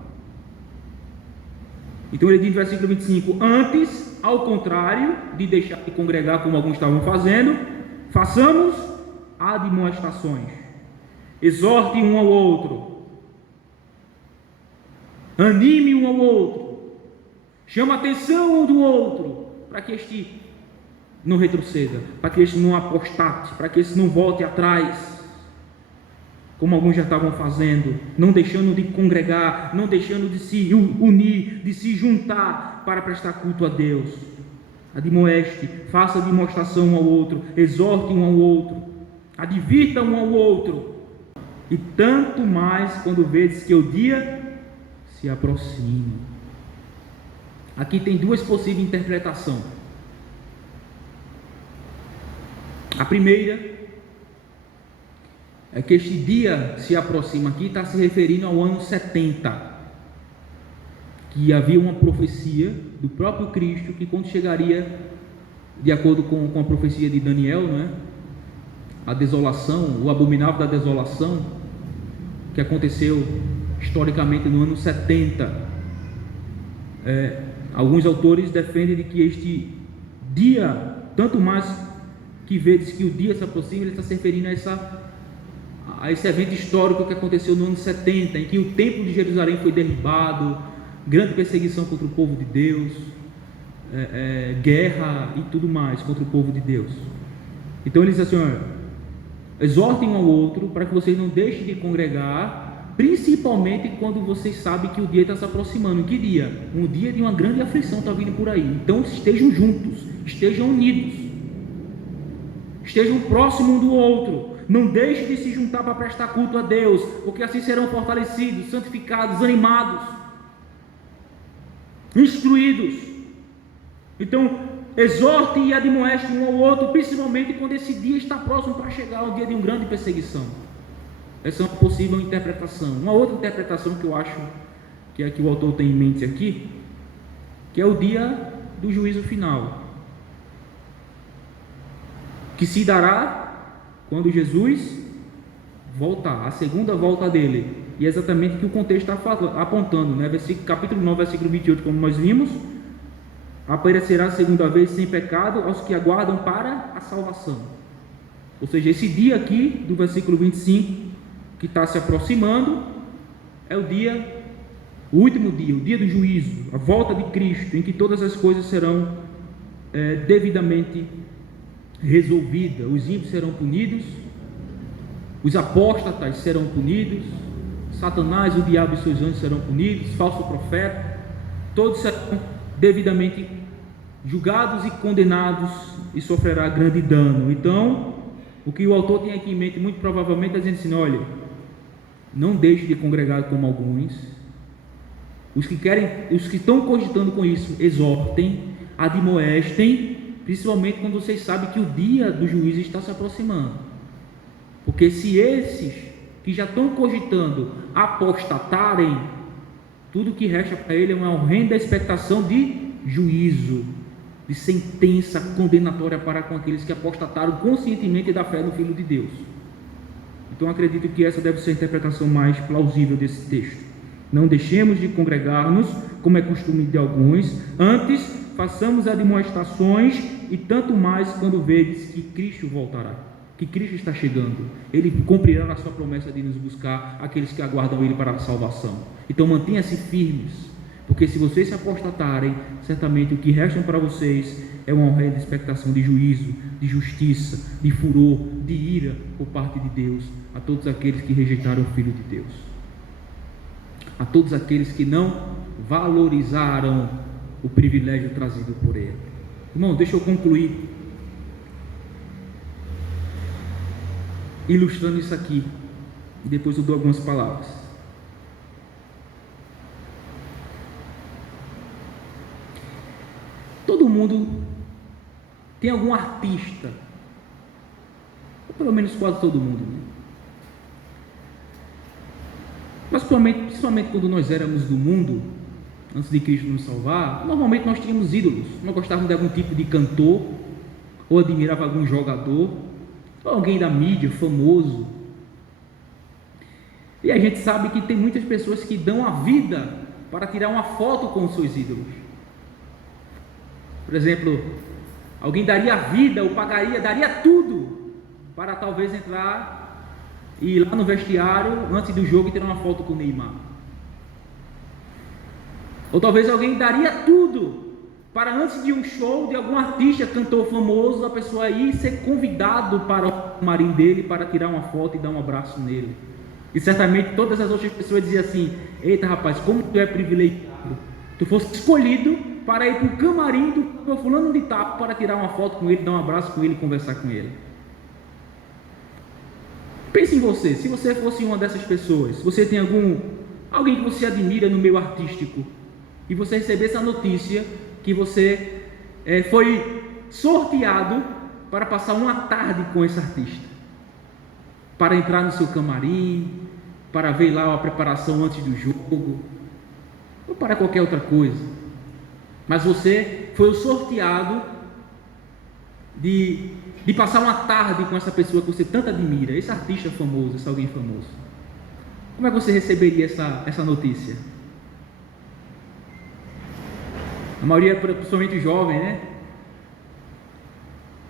Então ele diz no versículo 25: antes, ao contrário de deixar de congregar como alguns estavam fazendo, façamos admoestações, exorte um ao outro, anime um ao outro, chama a atenção um do outro, para que este não retroceda, para que este não apostate, para que este não volte atrás, como alguns já estavam fazendo, não deixando de congregar, não deixando de se unir, de se juntar para prestar culto a Deus. Admoeste, faça demonstração um ao outro, exorte um ao outro, advirta um ao outro, e tanto mais quando vedes que o dia se aproxima. Aqui tem duas possíveis interpretações. A primeira é que este dia se aproxima, aqui está se referindo ao ano 70, que havia uma profecia do próprio Cristo, que quando chegaria, de acordo com a profecia de Daniel, não é? A desolação, o abominável da desolação, que aconteceu historicamente no ano 70. Alguns autores defendem de que este dia, tanto mais que vedes que o dia se aproxima, ele está se referindo a esse evento histórico que aconteceu no ano 70, em que o templo de Jerusalém foi derribado, grande perseguição contra o povo de Deus, guerra e tudo mais contra o povo de Deus. Então ele diz assim: olha, exortem um ao outro para que vocês não deixem de congregar, principalmente quando vocês sabem que o dia está se aproximando. Que dia? Um dia de uma grande aflição está vindo por aí. Então estejam juntos, estejam unidos, estejam próximos um do outro. Não deixem de se juntar para prestar culto a Deus, porque assim serão fortalecidos, santificados, animados, instruídos. Então, exorte e admoeste um ao outro, principalmente quando esse dia está próximo para chegar, o dia de uma grande perseguição. Essa é uma possível interpretação. Uma outra interpretação que eu acho que é que o autor tem em mente aqui, que é o dia do juízo final, que se dará quando Jesus voltar, a segunda volta dele. E é exatamente o que o contexto está apontando, né? Capítulo 9, versículo 28, como nós vimos: aparecerá a segunda vez sem pecado aos que aguardam para a salvação. Ou seja, esse dia aqui do versículo 25, que está se aproximando, é o último dia, o dia do juízo, a volta de Cristo, em que todas as coisas serão devidamente resolvidas. Os ímpios serão punidos, os apóstatas serão punidos, Satanás, o diabo e seus anjos serão punidos, falso profeta, todos serão devidamente julgados e condenados, e sofrerá grande dano. Então, o que o autor tem aqui em mente, muito provavelmente, é dizendo assim: olha, não deixe de congregar como alguns. Os que estão cogitando com isso, exortem, admoestem, principalmente quando vocês sabem que o dia do juízo está se aproximando. Porque se esses que já estão cogitando apostatarem, tudo que resta para ele é uma horrenda expectação de juízo, de sentença condenatória para com aqueles que apostataram conscientemente da fé no Filho de Deus. Então acredito que essa deve ser a interpretação mais plausível desse texto. Não deixemos de congregar-nos, como é costume de alguns, antes façamos admoestações, e tanto mais quando vedes que Cristo voltará, que Cristo está chegando. Ele cumprirá a sua promessa de nos buscar aqueles que aguardam Ele para a salvação. Então mantenha-se firmes, porque se vocês se apostatarem, certamente o que resta para vocês é uma horrenda expectação de juízo, de justiça, de furor, de ira por parte de Deus a todos aqueles que rejeitaram o Filho de Deus, a todos aqueles que não valorizaram o privilégio trazido por Ele. Irmão, deixa eu concluir ilustrando isso aqui. E depois eu dou algumas palavras. Todo mundo tem algum artista, ou pelo menos quase todo mundo, né? Mas principalmente quando nós éramos do mundo, antes de Cristo nos salvar, normalmente nós tínhamos ídolos. Nós gostávamos de algum tipo de cantor, ou admirava algum jogador, ou alguém da mídia famoso. E a gente sabe que tem muitas pessoas que dão a vida para tirar uma foto com os seus ídolos. Por exemplo, alguém daria a vida ou daria tudo para talvez entrar e ir lá no vestiário antes do jogo e tirar uma foto com o Neymar. Ou talvez alguém daria tudo para antes de um show de algum artista, cantor famoso, a pessoa ir ser convidado para o camarim dele para tirar uma foto e dar um abraço nele. E certamente todas as outras pessoas diziam assim: eita rapaz, como tu é privilegiado, tu fosse escolhido para ir para o camarim do fulano de tal para tirar uma foto com ele, dar um abraço com ele e conversar com ele. Pense em você, se você fosse uma dessas pessoas, se você tem alguém que você admira no meio artístico, e você recebesse a notícia que você foi sorteado para passar uma tarde com esse artista, para entrar no seu camarim, para ver lá a preparação antes do jogo, ou para qualquer outra coisa, mas você foi o sorteado de passar uma tarde com essa pessoa que você tanto admira, esse artista famoso, esse alguém famoso. Como é que você receberia essa notícia? A maioria, principalmente os jovens, né?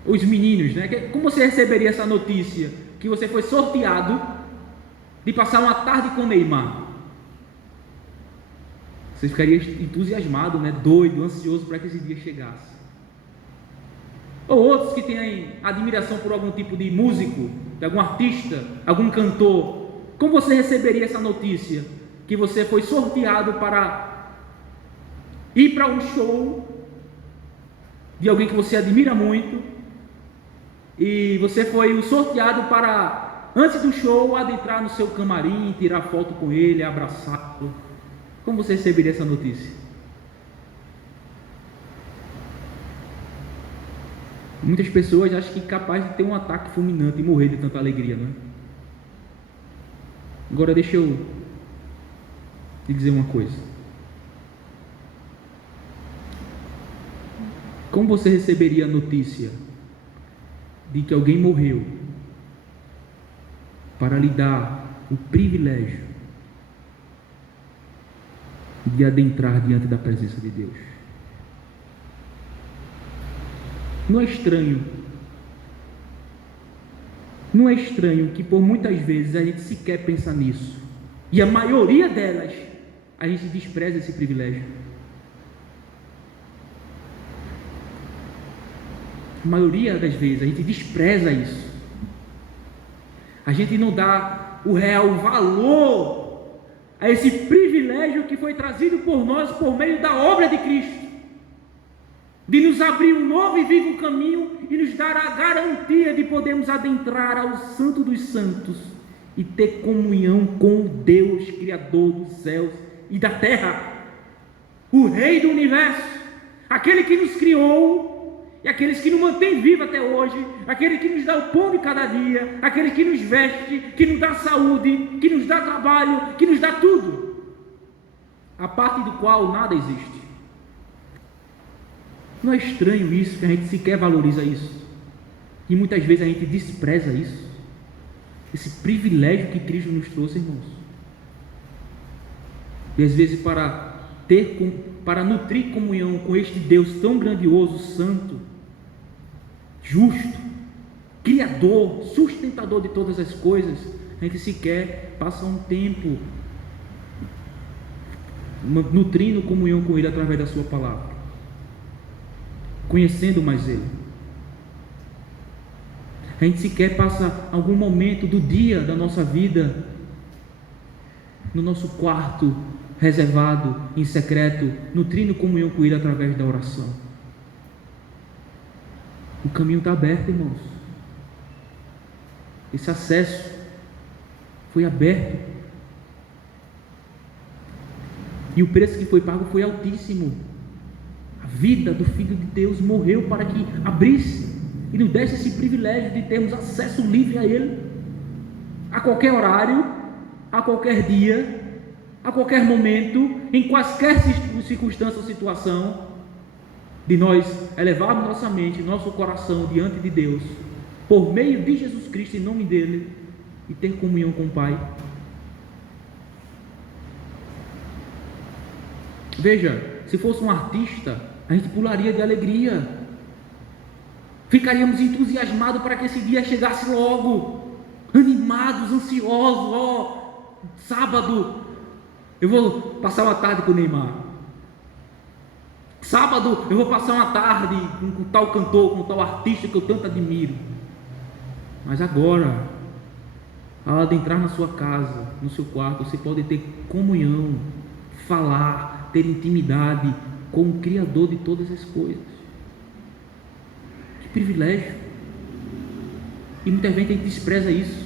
Os meninos, né? Como você receberia essa notícia que você foi sorteado de passar uma tarde com o Neymar? Você ficaria entusiasmado, né? Doido, ansioso para que esse dia chegasse. Ou outros que têm admiração por algum tipo de músico, de algum artista, algum cantor. Como você receberia essa notícia que você foi sorteado para ir para um show de alguém que você admira muito, e você foi o sorteado para, antes do show, adentrar no seu camarim, tirar foto com ele, abraçá-lo? Como você receberia essa notícia? Muitas pessoas acham que é capaz de ter um ataque fulminante e morrer de tanta alegria, não é? Agora deixa eu te dizer uma coisa. Como você receberia a notícia de que alguém morreu para lhe dar o privilégio de adentrar diante da presença de Deus? Não é estranho que por muitas vezes a gente sequer pensa nisso, e a maioria delas a gente despreza esse privilégio. A maioria das vezes a gente despreza isso. A gente não dá o real valor a esse privilégio que foi trazido por nós por meio da obra de Cristo, de nos abrir um novo e vivo caminho e nos dar a garantia de podermos adentrar ao Santo dos Santos e ter comunhão com o Deus Criador dos céus e da terra, o Rei do Universo, aquele que nos criou e aqueles que nos mantém vivo até hoje, aquele que nos dá o pão de cada dia, aquele que nos veste, que nos dá saúde, que nos dá trabalho, que nos dá tudo, a parte do qual nada existe. Não é estranho isso, que a gente sequer valoriza isso, e muitas vezes a gente despreza isso, esse privilégio que Cristo nos trouxe, irmãos. E às vezes para nutrir comunhão com este Deus tão grandioso, santo, justo, criador, sustentador de todas as coisas, a gente sequer passa um tempo nutrindo comunhão com Ele através da sua palavra, conhecendo mais Ele. A gente sequer passa algum momento do dia da nossa vida no nosso quarto reservado, em secreto, nutrindo comunhão com Ele através da oração. O caminho está aberto, irmãos. Esse acesso foi aberto. E o preço que foi pago foi altíssimo. A vida do Filho de Deus morreu para que abrisse e nos desse esse privilégio de termos acesso livre a Ele, a qualquer horário, a qualquer dia, a qualquer momento, em quaisquer circunstância ou situação, de nós elevarmos nossa mente, nosso coração diante de Deus, por meio de Jesus Cristo, em nome dEle, e ter comunhão com o Pai. Veja, se fosse um artista, a gente pularia de alegria, ficaríamos entusiasmados para que esse dia chegasse logo, animados, ansiosos. Sábado eu vou passar uma tarde com o Neymar, sábado eu vou passar uma tarde com tal cantor, com tal artista que eu tanto admiro. Mas agora, ao adentrar na sua casa, no seu quarto, você pode ter comunhão, falar, ter intimidade com o Criador de todas as coisas. Que privilégio! E muita gente despreza isso.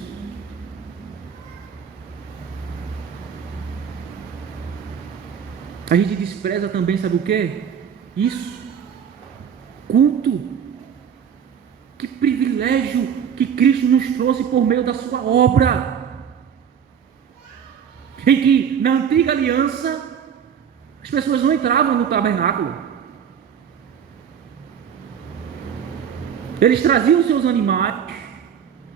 A gente despreza também, sabe o que? Isso. Culto. Que privilégio que Cristo nos trouxe por meio da sua obra. Em que, na antiga aliança, as pessoas não entravam no tabernáculo. Eles traziam seus animais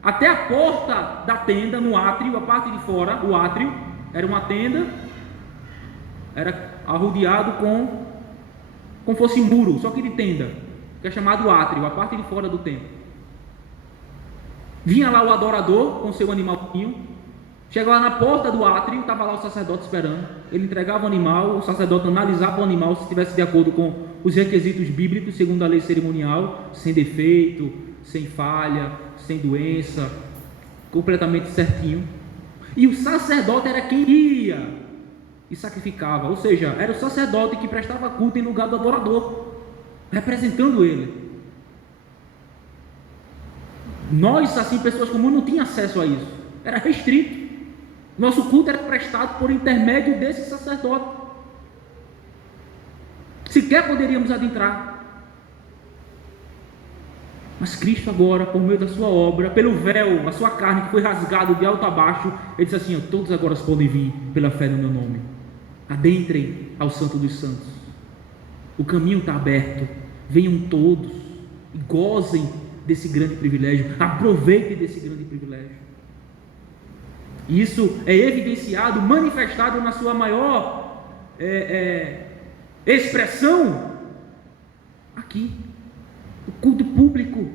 até a porta da tenda, no átrio, a parte de fora. O átrio era uma tenda, era arrodeado como fosse muro, só que de tenda, que é chamado átrio, a parte de fora do templo. Vinha lá o adorador com seu animalzinho, chegava lá na porta do átrio, estava lá o sacerdote esperando. Ele entregava o animal, o sacerdote analisava o animal se estivesse de acordo com os requisitos bíblicos, segundo a lei cerimonial, sem defeito, sem falha, sem doença, completamente certinho. E o sacerdote era quem ia e sacrificava, ou seja, era o sacerdote que prestava culto em lugar do adorador, representando ele. Nós, assim, pessoas comuns, não tínhamos acesso a isso, era restrito. Nosso culto era prestado por intermédio desse sacerdote. Sequer poderíamos adentrar. Mas Cristo agora, por meio da sua obra, pelo véu, a sua carne que foi rasgado de alto a baixo, Ele disse assim: todos agora podem vir pela fé no meu nome. Adentrem ao Santo dos Santos. O caminho está aberto. Venham todos e gozem desse grande privilégio. Aproveitem desse grande privilégio. E isso é evidenciado, manifestado na sua maior expressão aqui. O culto público.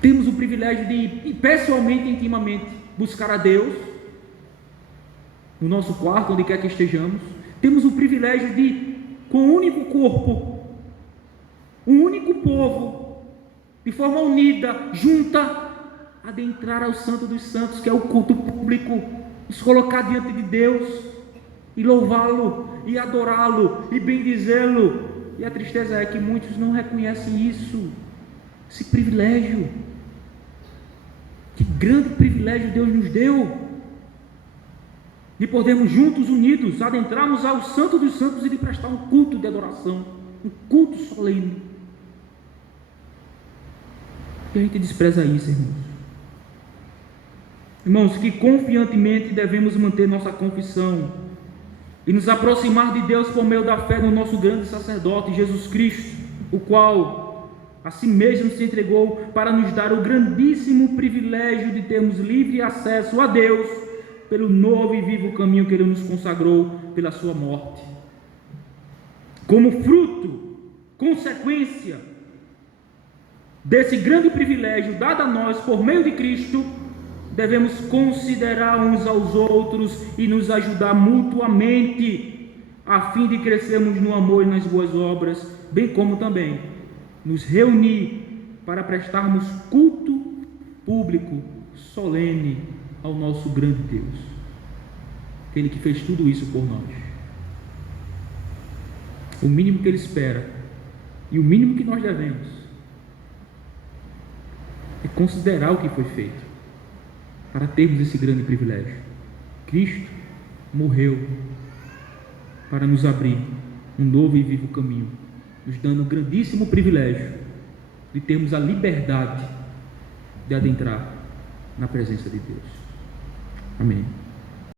Temos o privilégio de ir pessoalmente e intimamente buscar a Deus no nosso quarto, onde quer que estejamos. Temos o privilégio de, com um único corpo, um único povo, de forma unida, junta, adentrar ao Santo dos Santos, que é o culto público, nos colocar diante de Deus e louvá-lo, e adorá-lo, e bendizê-lo. E a tristeza é que muitos não reconhecem isso, esse privilégio. Que grande privilégio Deus nos deu, de podermos juntos, unidos, adentrarmos ao Santo dos Santos e de prestar um culto de adoração, um culto solene. E a gente despreza isso, irmãos. Irmãos, que confiantemente devemos manter nossa confissão e nos aproximar de Deus por meio da fé no nosso grande sacerdote, Jesus Cristo, o qual a si mesmo se entregou para nos dar o grandíssimo privilégio de termos livre acesso a Deus pelo novo e vivo caminho que Ele nos consagrou pela sua morte. Como fruto, consequência desse grande privilégio dado a nós por meio de Cristo, devemos considerar uns aos outros e nos ajudar mutuamente, a fim de crescermos no amor e nas boas obras, bem como também nos reunir para prestarmos culto público, solene ao nosso grande Deus, aquele que fez tudo isso por nós. O mínimo que Ele espera e o mínimo que nós devemos é considerar o que foi feito. para termos esse grande privilégio. Cristo morreu para nos abrir um novo e vivo caminho, nos dando o grandíssimo privilégio de termos a liberdade de adentrar na presença de Deus. Amém.